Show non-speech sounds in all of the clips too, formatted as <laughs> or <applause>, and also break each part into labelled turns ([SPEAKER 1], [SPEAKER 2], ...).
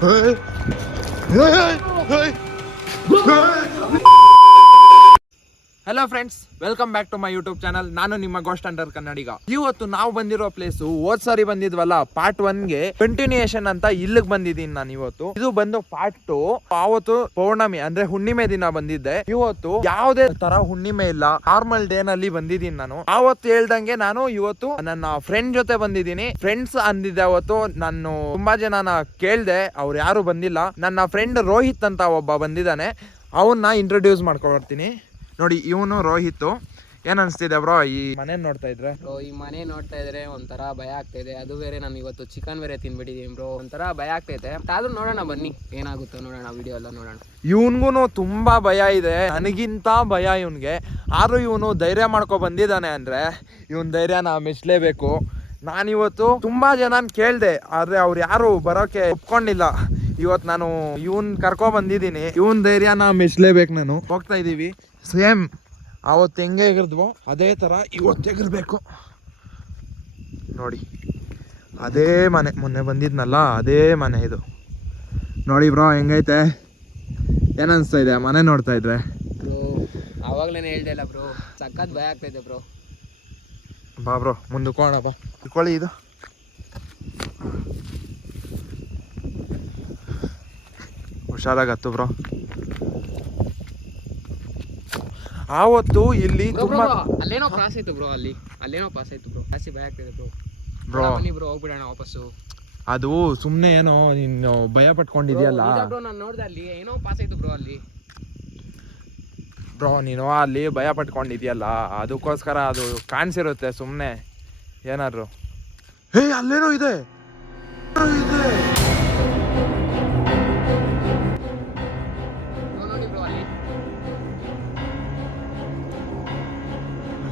[SPEAKER 1] Ei! Ei! Ei! Ei! Ei! Hello friends welcome back to my YouTube channel ನಾನು ನಿಮ್ಮ ghost under ಕನ್ನಡಿಗ. ಇವತ್ತು ನಾವು ಬಂದಿರೋ ಪ್ಲೇಸ್ ಹೋದ್ ಸಾರಿ ಬಂದಿದ್ವಲ್ಲ ಪಾರ್ಟ್ ಒನ್ಗೆ ಕಂಟಿನ್ಯೂಯೇಷನ್ ಅಂತ ಇಲ್ಲಿಗೆ ಬಂದಿದ್ದೀನಿ ನಾನು ಇವತ್ತು. ಇದು ಬಂದು ಪಾರ್ಟ್ ಟು ಆವತ್ತು ಪೌರ್ಣಮಿ, ಅಂದ್ರೆ ಹುಣ್ಣಿಮೆ ದಿನ ಬಂದಿದ್ದೆ. ಇವತ್ತು ಯಾವುದೇ ತರ ಹುಣ್ಣಿಮೆ ಇಲ್ಲ. ನಾರ್ಮಲ್ ಡೇ ನಲ್ಲಿ ಬಂದಿದ್ದೀನಿ ನಾನು. ಆವತ್ತು ಹೇಳ್ದಂಗೆ ನಾನು ಇವತ್ತು ನನ್ನ ಫ್ರೆಂಡ್ ಜೊತೆ ಬಂದಿದ್ದೀನಿ. ಫ್ರೆಂಡ್ಸ್ ಅಂದಿದ್ದೆ ಅವತ್ತು. ನಾನು ತುಂಬಾ ಜನ ಕೇಳ್ದೆ. ಅವ್ರು ಯಾರು ಬಂದಿಲ್ಲ. ನನ್ನ ಫ್ರೆಂಡ್ ರೋಹಿತ್ ಅಂತ ಒಬ್ಬ ಬಂದಿದ್ದಾನೆ. ಅವನ್ನ ಇಂಟ್ರೊಡ್ಯೂಸ್ ಮಾಡ್ಕೊಬರ್ತೀನಿ. ನೋಡಿ ಇವನು ರೋಹಿತ್ ಏನ್ ಅನ್ಸ್ತಿದೆ ಬ್ರೋ ಈ ಮನೆ ನೋಡ್ತಾ ಇದ್ರೆ?
[SPEAKER 2] ಬ್ರೋ ಈ ಮನೆ ನೋಡ್ತಾ ಇದ್ರೆ ಒಂಥರ ಭಯ ಆಗ್ತಾ ಇದೆ. ಅದು ಬೇರೆ ನಾನು ಇವತ್ತು ಚಿಕನ್ ಬೇರೆ ತಿನ್ಬಿಟ್ಟಿದೀನಿ ಬ್ರೋ. ಒಂಥರ ಭಯ ಆಗ್ತೈತೆ ಆದ್ರೂ ನೋಡೋಣ ಬನ್ನಿ ಏನಾಗುತ್ತೋ ನೋಡೋಣ ವಿಡಿಯೋ ಎಲ್ಲ ನೋಡೋಣ.
[SPEAKER 1] ಇವನ್ಗೂ ತುಂಬಾ ಭಯ ಇದೆ. ನನಗಿಂತ ಭಯ ಇವನ್ಗೆ. ಆದ್ರೂ ಇವನು ಧೈರ್ಯ ಮಾಡ್ಕೊ ಬಂದಿದ್ದಾನೆ ಅಂದ್ರೆ ಇವನ್ ಧೈರ್ಯನ ಮೆಚ್ಚಲೇಬೇಕು ನಾನಿವತ್ತು ತುಂಬಾ ಜನ ಕೇಳ್ದೆ ಆದ್ರೆ ಅವ್ರು ಯಾರು ಬರೋಕೆ ಒಪ್ಕೊಂಡಿಲ್ಲ. ಇವತ್ತು ನಾನು ಇವನ್ ಕರ್ಕೊ ಬಂದಿದ್ದೀನಿ. ಇವನ್ ಧೈರ್ಯನ ಮೆಚ್ಚಲೇಬೇಕು ನಾನು. ಹೋಗ್ತಾ ಇದೀವಿ. ಸೇಮ್ ಅವತ್ತು ಹೆಂಗೆ ಎಗರಿದ್ವೋ ಅದೇ ಥರ ಇವತ್ತು ಎಗರಬೇಕು. ನೋಡಿ ಅದೇ ಮನೆ ಮೊನ್ನೆ ಬಂದಿದ್ನಲ್ಲ ಅದೇ ಮನೆ ಇದು. ನೋಡಿ ಬ್ರೋ ಹೆಂಗೈತೆ? ಏನನ್ನಿಸ್ತಾ ಇದೆ? ಮನೆ ನೋಡ್ತಾ ಇದ್ರೆ?
[SPEAKER 2] ಬ್ರೋ ಆವಾಗ್ಲೇನೆ ಹೇಳ್ದೆ ಇಲ್ಲ ಬ್ರೋ ಸಖತ್ ಭಯ ಆಗ್ತೈತೆ ಬ್ರೋ.
[SPEAKER 1] ಬಾ ಬ್ರೋ ಮುಂದಕ್ಕೋಣ ಬಾ. ಇಟ್ಕೊಳ್ಳಿ ಇದು. ಹುಷಾರಾಗತ್ತು ಬ್ರೋ. ಆವತ್ತು ಇಲ್ಲಿ ತುಂಬಾ
[SPEAKER 2] ಅಲ್ಲೇನೋ ಪಾಸ್ ಆಯ್ತು ಬ್ರೋ ಅಲ್ಲಿ. ಅಲ್ಲೇನೋ ಪಾಸ್ ಆಯ್ತು ಬ್ರೋ ಜಾಸ್ತಿ ಭಯ ಆಗ್ತಿದೆ ಬ್ರೋ
[SPEAKER 1] ಬ್ರೋ
[SPEAKER 2] ಬನ್ನಿ ಬ್ರೋ ಹೋಗ್ಬಿಡೋಣ ವಾಪಸ್ಸು.
[SPEAKER 1] ಅದು ಸುಮ್ಮನೆ ಏನೋ ನೀನು ಭಯ ಪಟ್ಕೊಂಡಿದ್ಯಲ್ಲ?
[SPEAKER 2] ಬ್ರೋ ನಾನು ನೋಡಿದೆ ಅಲ್ಲಿ ಏನೋ ಪಾಸ್ ಆಯ್ತು ಬ್ರೋ ಅಲ್ಲಿ.
[SPEAKER 1] ಬ್ರೋ ನೀನು ಅಲ್ಲಿ ಭಯ ಪಟ್ಕೊಂಡಿದ್ಯಲ್ಲ? ಅದಕ್ಕೋಸ್ಕರ ಅದು ಕಾಣಿಸಿರುತ್ತೆ ಸುಮ್ಮನೆ ಏನಾದ್ರು? ಹೇ ಅಲ್ಲೇನೋ ಇದೆ? ಇದೆ?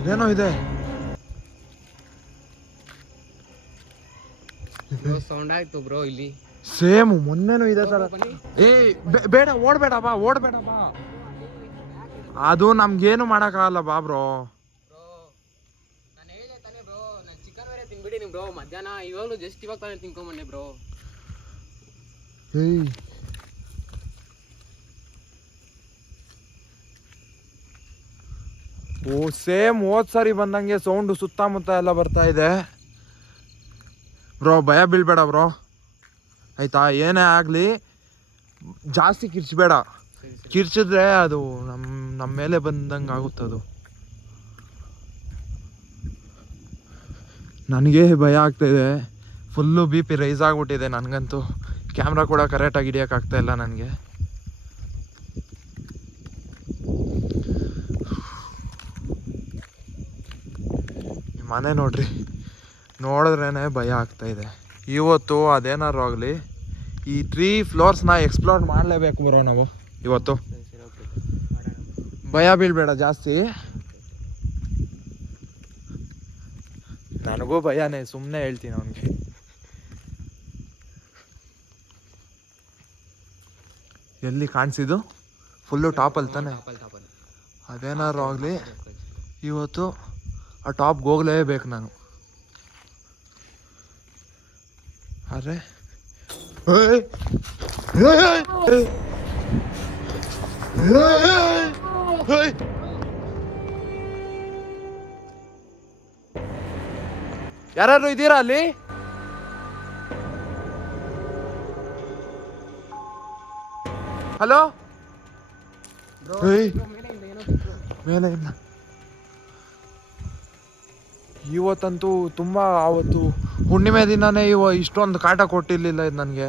[SPEAKER 1] ಅಲ್ಲೇನೋ ಇದೆ.
[SPEAKER 2] ಸೌಂಡ್ ಆಯ್ತು ಬ್ರೋ ಇಲ್ಲಿ.
[SPEAKER 1] ಸೇಮ್ ಮೊನ್ನೆನೂ ಇದೆ ತರ ಏ ಬೇಡ ಓಡ್ಬೇಡ ಬಾ ಓಡ್ಬೇಡ ಬಾ. ಅದು ನಮ್ಗೇನು ಮಾಡೋಕ್ಕಾಗಲ್ಲ ಬಾ ಬ್ರೋ.
[SPEAKER 2] ಬ್ರೋ ನಾನು ಹೇಳಿದೆ ತಾನೇ ಬ್ರೋ ನಾನು ಚಿಕನ್ ಬೇರೆ ತಿನ್ಬಿಟ್ಟಿನಿ ಬ್ರೋ. ಮಧ್ಯಾಹ್ನ ಇವಾಗಲೂ ಜಸ್ಟ್ ಇವಾಗ ತಾನೇ ತಿನ್ಕೊಂಬನ್ನಿ ಬ್ರೋ.
[SPEAKER 1] ಏಯ್. ಓ, ಸೇಮ್ ಹೋದ್ ಸಾರಿ ಬಂದಂಗೆ ಸೌಂಡು ಸುತ್ತಮುತ್ತ ಎಲ್ಲ ಬರ್ತಾ ಇದೆ. ಬ್ರೋ ಭಯ ಬೀಳ್ಬೇಡ ಬ್ರೋ ಆಯ್ತಾ? ಏನೇ ಆಗಲಿ, ಜಾಸ್ತಿ ಕಿರ್ಚ್ಬೇಡ. ಕಿರ್ಚಿದ್ರೆ ಅದು ನಮ್ಮ ನಮ್ಮ ಮೇಲೆ ಬಂದಂಗೆ ಆಗುತ್ತದು ನನಗೆ ಭಯ ಆಗ್ತಾಯಿದೆ ಫುಲ್ಲು ಬಿ ಪಿ ರೈಸ್ ಆಗಿಬಿಟ್ಟಿದೆ ನನಗಂತೂ. ಕ್ಯಾಮ್ರಾ ಕೂಡ ಕರೆಕ್ಟಾಗಿ ಹಿಡಿಯೋಕ್ಕಾಗ್ತಾ ಇಲ್ಲ ನನಗೆ. ಮನೆ ನೋಡ್ರಿ. ನೋಡಿದ್ರೇ ಭಯ ಆಗ್ತಾ ಇದೆ. ಇವತ್ತು ಅದೇನಾದ್ರು ಆಗಲಿ, ಈ ತ್ರೀ ಫ್ಲೋರ್ಸ್ನ ಎಕ್ಸ್ಪ್ಲೋರ್ ಮಾಡಲೇಬೇಕು ಬರೋ ನಾವು ಇವತ್ತು. ಭಯ ಬೀಳ್ಬೇಡ ಜಾಸ್ತಿ. ನನಗೂ ಭಯನೇ ಸುಮ್ಮನೆ ಹೇಳ್ತೀನಿ ಅವನಿಗೆ. ಎಲ್ಲಿ ಕಾಣಿಸಿದ್ದು? ಫುಲ್ಲು ಟಾಪಲ್ಲಿ ತಾನೆ. ಅದೇನಾದ್ರು ಆಗಲಿ, ಇವತ್ತು ಆ ಟಾಪ್ಗೆ ಹೋಗ್ಲೇಬೇಕು ನಾನು. ಅರೆ. ಯಾರು ಇದ್ದೀರಾ ಅಲ್ಲಿ? ಹಲೋ? ಮೇಲೆ ಇಲ್ಲ. ಇವತ್ತಂತೂ ತುಂಬ ಆವತ್ತು ಹುಣ್ಣಿಮೆ ದಿನನೇ ಇವ ಇಷ್ಟೊಂದು ಕಾಟ ಕೊಟ್ಟಿರಲಿಲ್ಲ ಇದು ನನಗೆ.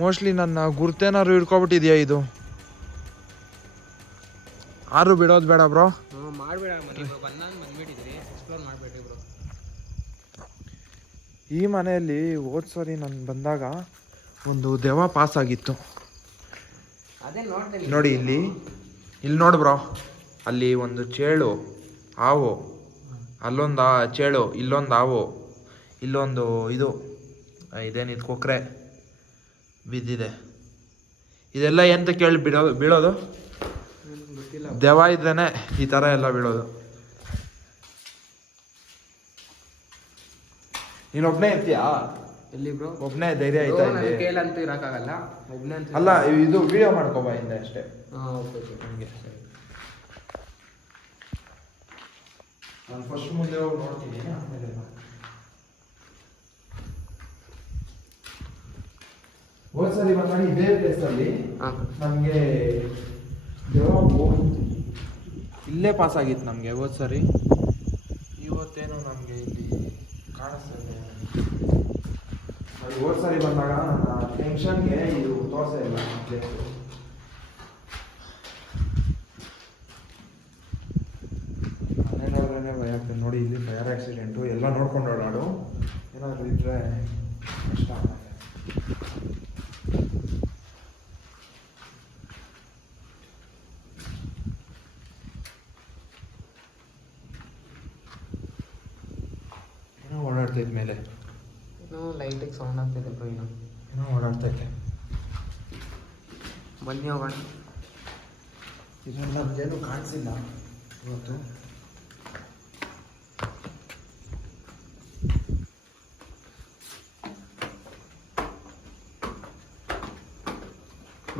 [SPEAKER 1] ಮೋಸ್ಟ್ಲಿ ನನ್ನ ಗುರ್ತೇನಾದ್ರು ಹಿಡ್ಕೊಬಿಟ್ಟಿದ್ಯಾ ಇದು? ಆರು ಬಿಡೋದು ಬೇಡ ಬ್ರೋ ಈ ಮನೆಯಲ್ಲಿ ಹೋದ್ ಸರಿ ನಾನು ಬಂದಾಗ ಒಂದು ದೆವ್ವ ಪಾಸ್ ಆಗಿತ್ತು. ನೋಡಿ ಇಲ್ಲಿ. ಇಲ್ಲಿ ನೋಡು ಬ್ರೋ ಅಲ್ಲಿ ಒಂದು ಚೇಳು ಹಾವು. ಅಲ್ಲೊಂದು ಆ ಚೇಳು ಇಲ್ಲೊಂದು ಹಾವು ಇಲ್ಲೊಂದು ಇದು. ಇದೇನಿದು ಕೊಕ್ರೆ ಬಿದ್ದಿದೆ. ಇದೆಲ್ಲ ಎಂತ ಕೇಳಿ ಬಿಡೋದು ಬೀಳೋದು?
[SPEAKER 2] ಗೊತ್ತಿಲ್ಲ
[SPEAKER 1] ಇದ್ದೇನೆ ಈ ಥರ ಎಲ್ಲ ಬೀಳೋದು. ನೀನೊಬ್ಬನೇ ಇರ್ತೀಯಾ?
[SPEAKER 2] ಎಲ್ಲಿ ಬ್ರೋ?
[SPEAKER 1] ಒಬ್ನೇ ಧೈರ್ಯ ಆಯ್ತಾ
[SPEAKER 2] ಕೈಲಂತೂ ಇರಕ್ಕಾಗಲ್ಲ. ಅಂತ
[SPEAKER 1] ಅಲ್ಲ ಇದು ವಿಡಿಯೋ ಮಾಡ್ಕೋಬಾ ಹಿಂದೆ ಅಷ್ಟೇ.
[SPEAKER 2] ಹಾಂ ಓಕೆ ಓಕೆ.
[SPEAKER 1] ಹಂಗೆ. ನಾನು ಫಸ್ಟ್ ಮುಂದೆ ಹೋಗಿ ನೋಡ್ತೀನಿ ಆಮೇಲೆ. ಹೋದ್ ಸರಿ ಬಂದಾಗ ಇದೇ ಪ್ಲೇಸ್ ಅಲ್ಲಿ
[SPEAKER 2] ಹಾಂ.
[SPEAKER 1] ನಮಗೆ ಇಲ್ಲೇ ಪಾಸ್ ಆಗಿತ್ತು ನಮಗೆ ಹೋದ್ ಸರಿ. ಇವತ್ತೇನು ನಮಗೆ ಇಲ್ಲಿ ಕಾಣಿಸ್ತದೆ ಅದು ಹೋದ್ ಸರಿ ಬಂದಾಗ ನನ್ನ ಟೆನ್ಷನ್ಗೆ ಇದು ತೋರಿಸೇ ಇಲ್ಲ. ಮನೇನವ್ರೇ ಭಯ ಆಗ್ತದೆ ನೋಡಿ ಆಕ್ಸಿಡೆಂಟು ಎಲ್ಲ ನೋಡ್ಕೊಂಡು ಓಡಾಡು. ಏನಾದರೂ ಇದ್ದರೆ ಕಷ್ಟ ಆಗುತ್ತೆ. ಏನೋ ಓಡಾಡ್ತಿದ್ದ ಮೇಲೆ.
[SPEAKER 2] ಏನೋ ಲೈಟಿಗೆ ಸೌಂಡ್ ಆಗ್ತಿದೆ ಬ್ರೋ ಏನೋ.
[SPEAKER 1] ಏನೋ ಓಡಾಡ್ತೈತೆ
[SPEAKER 2] ಬನ್ನಿ ಹೋಗೋಣ.
[SPEAKER 1] ಇದೆಲ್ಲ ನಮ್ಗೇನು ಕಾಣಿಸಿಲ್ಲ ಇವತ್ತು.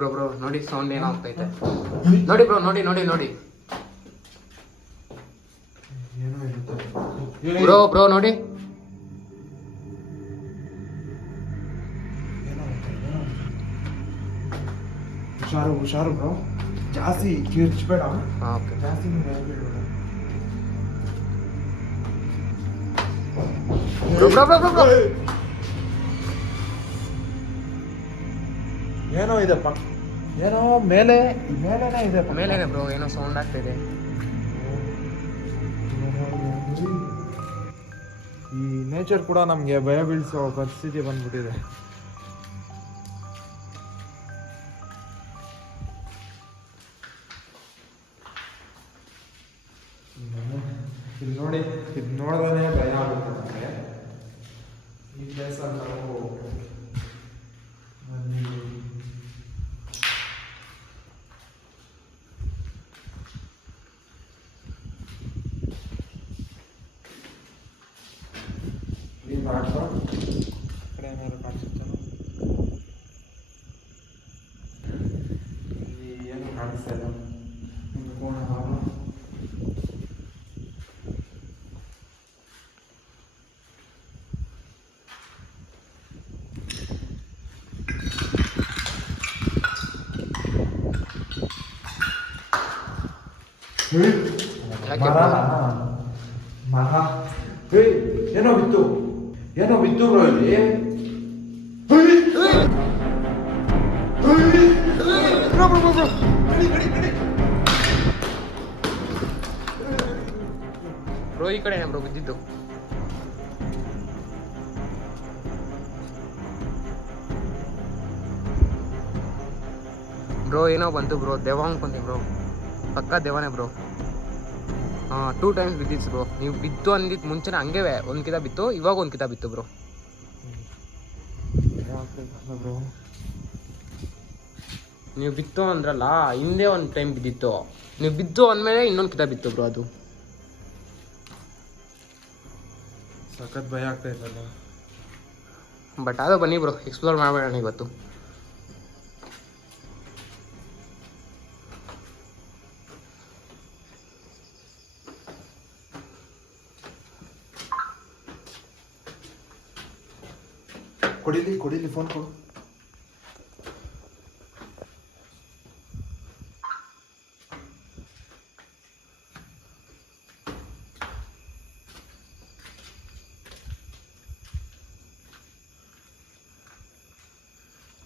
[SPEAKER 2] ಬ್ರೋ ಬ್ರೋ ನೋಡಿ ಸೌಂಡ್ ಏನೋ ಆಗ್ತೈತೆ ನೋಡಿ ಬ್ರೋ ನೋಡಿ ನೋಡಿ ನೋಡಿ. ಬ್ರೋ ಬ್ರೋ ನೋಡಿ.
[SPEAKER 1] ಹುಷಾರು ಹುಷಾರು ಬ್ರೋ. ಜಾಸ್ತಿ ಕಿರ್ಚ್ಬೇಡ. ಜಾಸ್ತಿ ಏನೋ ಇದೆಪ್ಪ ಏನೋ ಮೇಲೆ ಮೇಲೆನೇ ಇದೆ.
[SPEAKER 2] ಮೇಲೇನೆ ಬ್ರೋ ಏನೋ ಸೌಂಡ್ ಆಗ್ತಿದೆ.
[SPEAKER 1] ಈ ನೇಚರ್ ಕೂಡ ನಮಗೆ ಭಯ ಬೀಳಿಸೋ ಪರಿಸ್ಥಿತಿ ಬಂದ್ಬಿಟ್ಟಿದೆ. ಇದು ನೋಡಿ ಇದು ನೋಡ್ದೇ ಭಯ ಆಗುತ್ತೆ ನಮಗೆ. ಈ ಪ್ಲೇಸಲ್ಲಿ ನಾವು ಅಲ್ಲಿ ಈ ಮಾಡ್ಕೊ ಕಡೆ ಏನಾದ್ರು ಕಾಣಿಸುತ್ತೇನೋ ಇಲ್ಲಿ ಏನು ಕಾಣಿಸ್ತಾ ಇಲ್ಲ ಒಂದು ಕೋಣ ಹಾಲು
[SPEAKER 2] ಯಾಕೆ
[SPEAKER 1] ಮರ ಮರ ಏಯ್ ಏನೋ ಬಿತ್ತು ಏನೋ ಬಿತ್ತು ಬ್ರೋ ಇಲ್ಲಿ ಏಯ್! ಏಯ್! Bro, bro, bro, bro. ನಡಿ, ನಡಿ, ನಡಿ.
[SPEAKER 2] ಬ್ರೋ, ಈ ಕಡೆನೆ ಬ್ರೋ ಬಿದ್ದಿದ್ದು? ಬ್ರೋ, ಏನೋ ಬಂತು ಬ್ರೋ ದೆವ ಅನ್ಕೊಂತೀನಿ ಬ್ರೋ. ಪಕ್ಕ ದೆವನೇ ಬ್ರೋ. ಹಾಂ ಟೂ ಟೈಮ್ಸ್ ಬಿದ್ದಿತ್ತು ಬ್ರೋ. ನೀವು ಬಿದ್ದು ಅಂದಿದ್ದು ಮುಂಚೆನೇ ಹಂಗೆ ಒಂದು ಕಿತ ಬಿತ್ತು, ಇವಾಗ ಒಂದು ಕಿತ ಬಿತ್ತು ಬ್ರೋ.
[SPEAKER 1] ಬ್ರೋ
[SPEAKER 2] ನೀವು ಬಿತ್ತು ಅಂದ್ರಲ್ಲ, ಹಿಂದೆ ಒಂದು ಟೈಮ್ ಬಿದ್ದಿತ್ತು. ನೀವು ಬಿದ್ದು ಅಂದಮೇಲೆ ಇನ್ನೊಂದು ಕಿತ ಬಿತ್ತು ಬ್ರೋ ಅದು.
[SPEAKER 1] ಸಖತ್ ಭಯ ಆಗ್ತಾ ಇದೆ
[SPEAKER 2] ಬಟ್ ಅದು ಬನ್ನಿ ಬ್ರೋ ಎಕ್ಸ್ಪ್ಲೋರ್ ಮಾಡಬೇಡ ಇವತ್ತು
[SPEAKER 1] ಕೊಡಿಲಿ ಕೊಡಿಲಿ ಫೋನ್ ಕೊಡು.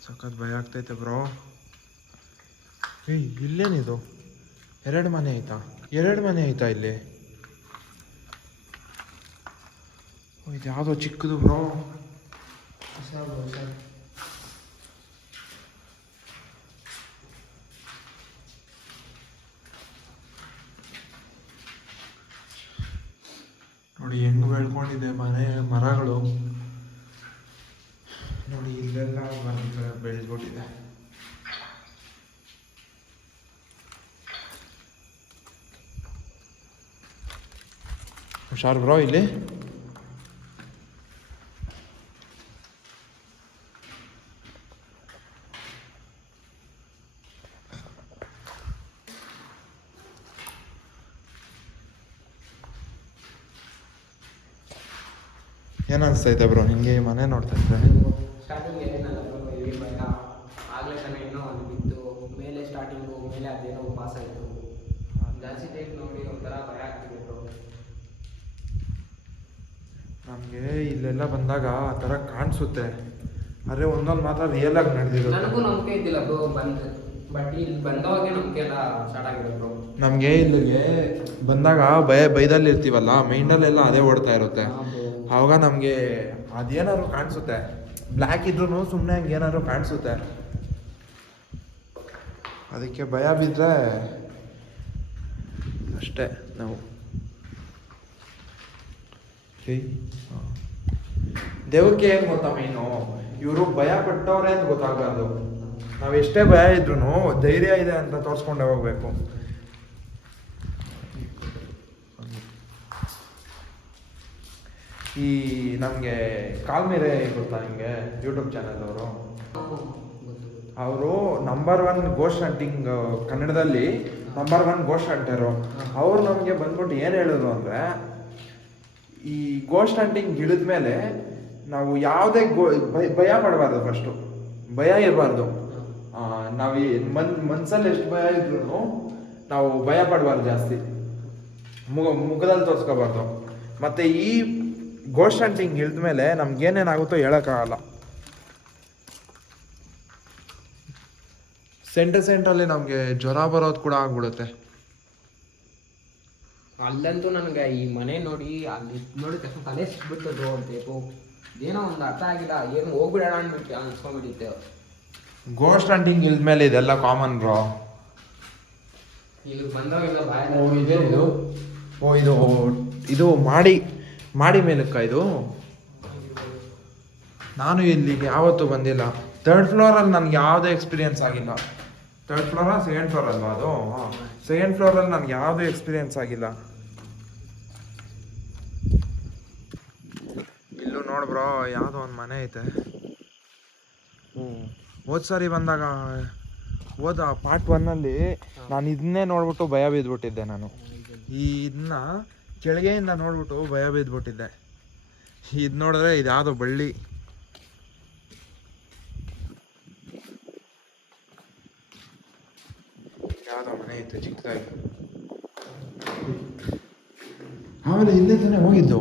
[SPEAKER 1] ಸಖತ್ ಭಯ ಆಗ್ತೈತೆ ಬ್ರೋ. ಏಯ್, ಇಲ್ಲೇನಿದು? ಎರಡು ಮನೆ ಆಯ್ತಾ? ಎರಡು ಮನೆ ಆಯ್ತಾ ಇಲ್ಲಿ? ಇದು ಯಾವುದೋ ಚಿಕ್ಕದು ಬ್ರೋ. ನೋಡಿ, ಹೆಂಗ್ ಬೆಳ್ಕೊಂಡಿದೆ ಮನೆ, ಮರಗಳು. Skjer Broili. ಏನಿಸ್ತಾ ಇದೆ ಬ್ರೋ ಹಿಂಗೆ ಮನೆ ನೋಡ್ತಾ ಇದ್ದಾರೆ ಇಲ್ಲೆಲ್ಲ ಬಂದಾಗ ಆ ಥರ ಕಾಣಿಸುತ್ತೆ. ಆದರೆ ಒಂದೊಂದು ಮಾತ್ರ ರಿಯಲ್ ಆಗಿ ನಡೆದಿರೋದು
[SPEAKER 2] ನನಗೂ ನಂಬಿಕೆ ಇದ್ದಿಲ್ಲ ಬ್ರೋ ಬಂದ್ ಬಟ್ ಇಲ್ಲಿ ಬಂದವಾಗೆ ನಂಬಿಕೆ ಎಲ್ಲ ಸ್ಟಾರ್ಟ್ ಆಗಿದೆ ಬ್ರೋ.
[SPEAKER 1] ನಮಗೆ ಇಲ್ಲಿಗೆ ಬಂದಾಗ ಭಯ ಭಯದಲ್ಲಿ ಇರ್ತೀವಲ್ಲ ಮೈಂಡಲ್ಲೆಲ್ಲ ಅದೇ ಓಡ್ತಾ ಇರುತ್ತೆ. ಆವಾಗ ನಮಗೆ ಅದೇನಾದ್ರು ಕಾಣಿಸುತ್ತೆ. ಬ್ಲ್ಯಾಕ್ ಇದ್ರೂ ಸುಮ್ಮನೆ ಹಂಗೆ ಏನಾದ್ರು ಕಾಣಿಸುತ್ತೆ. ಅದಕ್ಕೆ ಭಯ ಬಿದ್ದರೆ ಅಷ್ಟೇ ನಾವು. ದೇವಕ್ಕೆ ಏನು ಗೊತ್ತಾ ಮೀನು? ಇವರು ಭಯ ಪಟ್ಟವ್ರೆ ಅಂತ ಗೊತ್ತಾಗಬಾರ್ದು ನಾವು ಎಷ್ಟೇ ಭಯ ಇದ್ರೂ ಧೈರ್ಯ ಇದೆ ಅಂತ ತೋರಿಸ್ಕೊಂಡೇ ಹೋಗ್ಬೇಕು. ಈ ನಮಗೆ ಕಾಲ್ಮೇರೆ ಗೊತ್ತಾ ನಿಮಗೆ ಯೂಟ್ಯೂಬ್ ಚಾನಲ್ ಅವರು ಅವರು ನಂಬರ್ ಒನ್ ಗೋಸ್ಟ್ ಹಂಟಿಂಗ್ ಕನ್ನಡದಲ್ಲಿ ನಂಬರ್ ಒನ್ ಗೋಸ್ಟ್ ಹಂಟರು ಅವರು ನಮಗೆ ಬಂದ್ಬಿಟ್ಟು ಏನು ಹೇಳಿದ್ರು ಅಂದರೆ, ಈ ಗೋಸ್ಟ್ ಹಂಟಿಂಗ್ ಇಳಿದ ಮೇಲೆ ನಾವು ಯಾವುದೇ ಗೋ, ಭಯ ಪಡಬಾರ್ದು ಫಸ್ಟು ಭಯ ಇರಬಾರ್ದು. ನಾವು ಮನ್, ಮನ್ಸಲ್ಲಿ ಎಷ್ಟು ಭಯ ಇದ್ರು ನಾವು ಭಯ ಪಡಬಾರ್ದು ಜಾಸ್ತಿ. ಮುಗ, ಮುಖದಲ್ಲಿ ತೋರಿಸ್ಕೋಬಾರ್ದು. ಮತ್ತು ಈ ಗೋಸ್ಟ್ ಹಂಟಿಂಗ್ ಇಳಿದ ಮೇಲೆ ನಮ್ಗೆ ಏನೇನಾಗುತ್ತೋ ಹೇಳೋಕ್ಕಾಗಲ್ಲ. ಸೆಂಟರ್ ಸೆಂಟ್ರಲ್ಲಿ ನಮಗೆ ಜ್ವರ ಬರೋದು ಕೂಡ ಆಗ್ಬಿಡುತ್ತೆ.
[SPEAKER 2] ಅಲ್ಲಂತೂ ನನಗೆ ಈ ಮನೆ ನೋಡಿ, ಅಲ್ಲಿ ನೋಡಿದ ತಲೆ ಸಿಕ್ಬಿಟ್ಟದು ಅಂತೇಕು ಏನೋ ಒಂದು ಅರ್ಥ ಆಗಿಲ್ಲ ಏನು ಹೋಗ್ಬಿಡೋಣ ಅಂದ್ಬಿಟ್ಟು ಅನ್ಸ್ಕೊಂಡ್ಬಿಟ್ಟಿತ್ತು.
[SPEAKER 1] ಗೋಸ್ಟ್ ಹಂಟಿಂಗ್ ಇಲ್ದ ಮೇಲೆ ಇದೆಲ್ಲ ಕಾಮನ್ ಬ್ರೋ
[SPEAKER 2] ಇಲ್ಲಿ ಬಂದವಾಗೆಲ್ಲ ಬಾಯ
[SPEAKER 1] ಓ ಇದು ಓ ಇದು ಇದು ಮಾಡಿ ಮಾಡಿ ಮೇಲಕ್ಕ ಇದು? ನಾನು ಇಲ್ಲಿಗೆ ಯಾವತ್ತೂ ಬಂದಿಲ್ಲ. ಥರ್ಡ್ ಫ್ಲೋರಲ್ಲಿ ನನಗೆ ಯಾವುದೇ ಎಕ್ಸ್ಪೀರಿಯನ್ಸ್ ಆಗಿಲ್ಲ. ತರ್ಡ್ ಫ್ಲೋರಾ ಸೆಕೆಂಡ್ ಫ್ಲೋರ್ ಅಲ್ವಾ ಅದು? ಸೆಕೆಂಡ್ ಫ್ಲೋರಲ್ಲಿ ನನಗೆ ಯಾವುದೇ ಎಕ್ಸ್ಪೀರಿಯನ್ಸ್ ಆಗಿಲ್ಲ. ನೋಡು ಬ್ರೋ, ಯಾವುದೋ ಒಂದು ಮನೆ ಐತೆ. ಓ ಹೋದ ಸಾರಿ ಬಂದಾಗ, ಹೋದ ಪಾರ್ಟ್ ಒನ್ನಲ್ಲಿ ನಾನು ಇದನ್ನೇ ನೋಡ್ಬಿಟ್ಟು ಭಯ ಬಿದ್ದುಬಿಟ್ಟಿದ್ದೆ ನಾನು. ಈ ಇದನ್ನ ಕೆಳಗೆಯಿಂದ ನೋಡ್ಬಿಟ್ಟು ಭಯ ಬಿದ್ದುಬಿಟ್ಟಿದ್ದೆ ಇದು ನೋಡಿದ್ರೆ ಇದು ಯಾವುದೋ ಬಳ್ಳಿ. ಯಾವುದೋ ಮನೆ ಐತೆ, ಚಿಕ್ಕದಾಗಿ. ಆಮೇಲೆ ಹಿಂದೆ ತಾನೇ ಹೋಗಿದ್ದು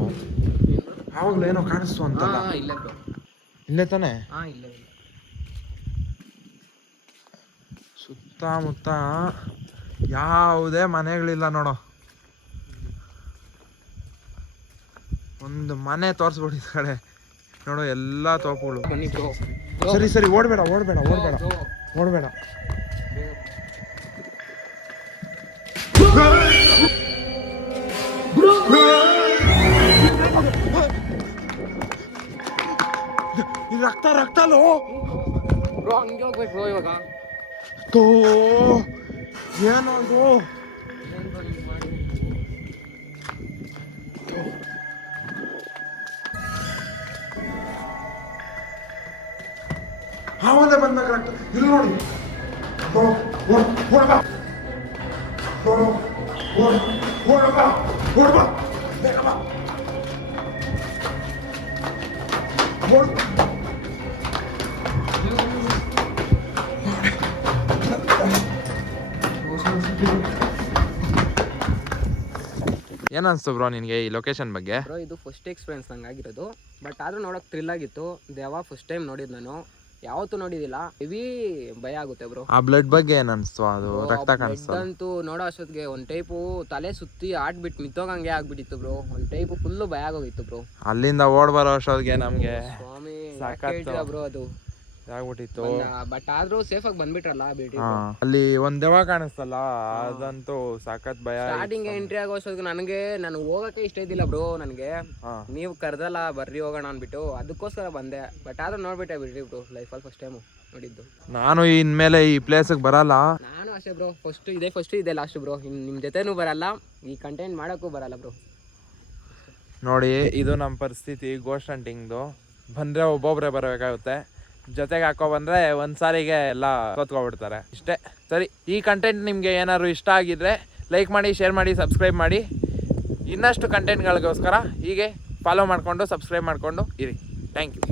[SPEAKER 1] ಆವಾಗಲೂ ಏನೋ ಕಾಣಿಸ್ತು
[SPEAKER 2] ಅಂತ ಇಲ್ಲ
[SPEAKER 1] ತಾನೇ? ಸುತ್ತಮುತ್ತ ಯಾವುದೇ ಮನೆಗಳಿಲ್ಲ ನೋಡೋ. ಒಂದು ಮನೆ ತೋರಿಸ್ಬಿಟ್ಟಿದ್ದಾಳೆ. ನೋಡು ಎಲ್ಲ ತೋಪುಗಳು. ಸರಿ ಸರಿ ಓಡಬೇಡ ಓಡಬೇಡ ಓಡಬೇಡ ಓಡಬೇಡ. ರಕ್ತ ರಕ್ತಲೋ
[SPEAKER 2] ಬ್ರೋ ಹಂಗೆ ಹೋಗ್ಬೇಕು ಬ್ರೋ ಇವಾಗ
[SPEAKER 1] ತೋ ಏನದು
[SPEAKER 2] ಏನ್ bro ಹಿಂಗ್ ಮಾಡಿ?
[SPEAKER 1] ಆಮೇಲೆ ಬಂದಾಗ ರಕ್ತ ಇಲ್ಲಿ ನೋಡಿ ಓ, ಓಡ್, ಓಡ್ ಬಾ. ಓ, ಓಡ್, <laughs> ಏನನ್ಸ್ತು ಬ್ರೋ ನಿನಗೆ ಈ ಲೊಕೇಶನ್ ಬಗ್ಗೆ?
[SPEAKER 2] ಬ್ರೋ ಇದು ಫಸ್ಟ್ ಎಕ್ಸ್ಪೀರಿಯನ್ಸ್ ನಂಗೆ ಆಗಿರೋದು. ಬಟ್ ಆದ್ರೂ ನೋಡೋಕೆ ಥ್ರಿಲ್ ಆಗಿತ್ತು. ದೇವ ಫಸ್ಟ್ ಟೈಮ್ ನೋಡಿದ್ ನಾನು. ಯಾವತ್ತೂ ನೋಡಿದಿಲ್ಲ. ಹೆವಿ ಭಯ ಆಗುತ್ತೆ ಬ್ರೋ
[SPEAKER 1] ಆ ಬ್ಲಡ್ ಬಗ್ಗೆ ಏನ್ ಅನ್ಸ್ತು ಅದು? ರಕ್ತ ಕಾಣಿಸ್ತು
[SPEAKER 2] ಅಂತೂ ನೋಡೋ ಅಷ್ಟೊತ್ತಿಗೆ ಒಂದ್ ಟೈಪು ತಲೆ ಸುತ್ತಿ ಆಡ್ಬಿಟ್ಟು ನಿಂತೋಗಂಗೆ ಆಗ್ಬಿಟ್ಟಿತ್ತು ಬ್ರೋ ಒಂದ್ ಟೈಪು ಫುಲ್ಲು ಭಯ ಆಗೋಗಿತ್ತು ಬ್ರೋ
[SPEAKER 1] ಅಲ್ಲಿಂದ ಓಡ್ ಬರೋ ಅಷ್ಟೊತ್ತಿಗೆ ನಮಗೆ
[SPEAKER 2] ಸ್ವಾಮಿ ಬ್ರೋ ಅದು?
[SPEAKER 1] ಆಗ್ಬಿಟ್ಟಿತ್ತು.
[SPEAKER 2] ಬಟ್ ಆದ್ರೂ ಸೇಫ್ ಆಗಿ ಬಂದ್ಬಿಟ್ರಲ್ಲ ಬಿಡಿ
[SPEAKER 1] ಅಲ್ಲಿ ಒಂದ್ ದೆವ್ವ ಕಾಣಿಸ್ತಲ್ಲ ಅದಂತೂ ಸಾಕತ್ ಭಯ
[SPEAKER 2] ಸ್ಟಾರ್ಟಿಂಗ್ ಎಂಟ್ರಿ ಆಗೋ ಅಷ್ಟೊತ್ತಿಗೆ ನನಗೆ ನಾನು ಹೋಗಕ್ಕೆ ಇಷ್ಟ ಇದ್ದಿಲ್ಲ ಬ್ರೋ ನನಗೆ. ನೀವು ಕರ್ದಲ್ಲ ಬರ್ರಿ ಹೋಗೋಣ ಅನ್ಬಿಟ್ಟು ಅದಕ್ಕೋಸ್ಕರ ಬಂದೆ. ಬಟ್ ಆದ್ರೂ ನೋಡ್ಬಿಟ್ಟೆ ಬಿಡ್ರಿ ಬ್ರೋ ಲೈಫಲ್ಲಿ ಫಸ್ಟ್ ಟೈಮ್ ನೋಡಿದ್ದು.
[SPEAKER 1] ನಾನು ಇನ್ಮೇಲೆ ಈ ಪ್ಲೇಸಿಗೆ ಬರಲ್ಲ.
[SPEAKER 2] ನಾನು ಅಷ್ಟೇ ಬ್ರೋ ಫಸ್ಟ್ ಇದೆ ಫಸ್ಟ್ ಇದೆ ಲಾಸ್ಟ್ ಬ್ರೋ ನಿಮ್ ನಿಮ್ಮ ಜೊತೆನೂ ಬರಲ್ಲ ಈ ಕಂಟೆಂಟ್ ಮಾಡೋಕ್ಕೂ ಬರಲ್ಲ ಬ್ರೋ
[SPEAKER 1] ನೋಡಿ ಇದು ನಮ್ಮ ಪರಿಸ್ಥಿತಿ ಗೋಸ್ಟ್ ಹಂಟಿಂಗ್ದು ಬಂದ್ರೆ ಒಬ್ಬೊಬ್ಬರೇ ಬರಬೇಕಾಗುತ್ತೆ. ಜೊತೆಗೆ ಹಾಕೋ ಬಂದ್ರೆ ಒಂದ್ ಸಾರಿಗೆ ಎಲ್ಲ ಸೋತ್ಕೊಬಿಡ್ತಾರೆ. ಇಷ್ಟೇ. ಸರಿ, ಈ ಕಂಟೆಂಟ್ ನಿಮ್ಗೆ ಏನಾದ್ರು ಇಷ್ಟ ಆಗಿದ್ರೆ ಲೈಕ್ ಮಾಡಿ ಶೇರ್ ಮಾಡಿ ಸಬ್ಸ್ಕ್ರೈಬ್ ಮಾಡಿ. ಇನ್ನಷ್ಟು ಕಂಟೆಂಟ್ಗಳಿಗೋಸ್ಕರ ಹೀಗೆ ಫಾಲೋ ಮಾಡಿಕೊಂಡು ಸಬ್ಸ್ಕ್ರೈಬ್ ಮಾಡಿಕೊಂಡು ಇರಿ. Thank you